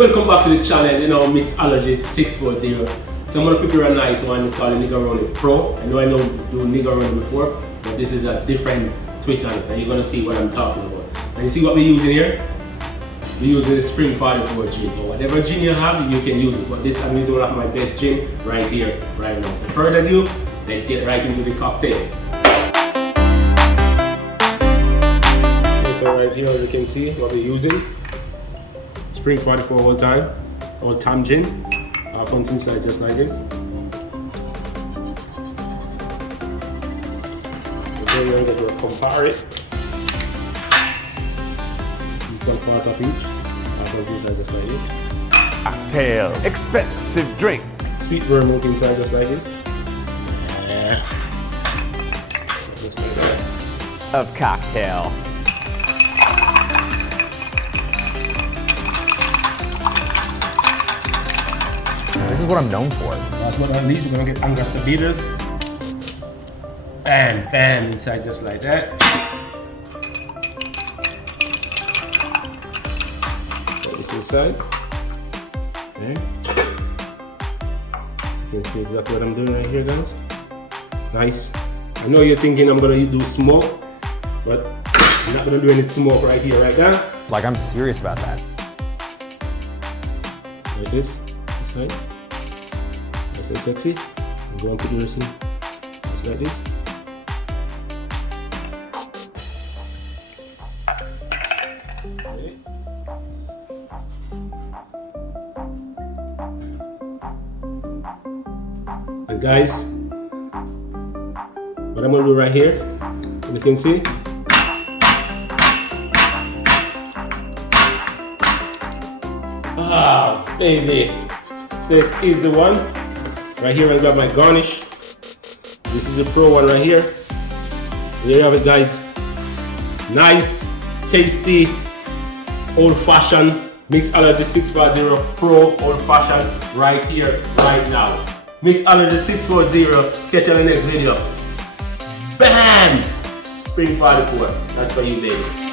Welcome back to the channel, Mix Allergy 640. So I'm going to prepare a nice one. It's called the Negroni Pro. I know do Negroni before, but this is a different twist on it, and you're going to see what I'm talking about. And you see what we're using here? We're using the Spring 44 gin. So whatever gin you have, you can use it. But this, I'm using one of my best gin right here, right now. So further ado, let's get right into the cocktail. Okay, so right here, you can see what we're using. Spring 44 all time gin. Front inside just like this. Okay, you're going to compare it. One part of each. Front inside just like this. Cocktail, expensive drink. Sweet vermouth inside just like this. Just like that. Of cocktail. This is what I'm known for. Last but not least, we're gonna get Angostura bitters. Bam, bam, inside just like that. Put this inside. Okay. You can see exactly what I'm doing right here, guys. Nice. I know you're thinking I'm gonna do smoke, but I'm not gonna do any smoke right here, right now. Like, I'm serious about that. Like this, inside. Nice and sexy. I'm going to do this just like this. Okay. And guys, what I'm going to do right here, you can see, baby, this is the one. Right here, I got my garnish. This is the Pro one right here. There you have it, guys. Nice, tasty, old-fashioned Mix Allergy 640 Pro old-fashioned right here, right now. Mix Allergy 640. Catch you on the next video. Bam! Spring 44. That's for you, baby.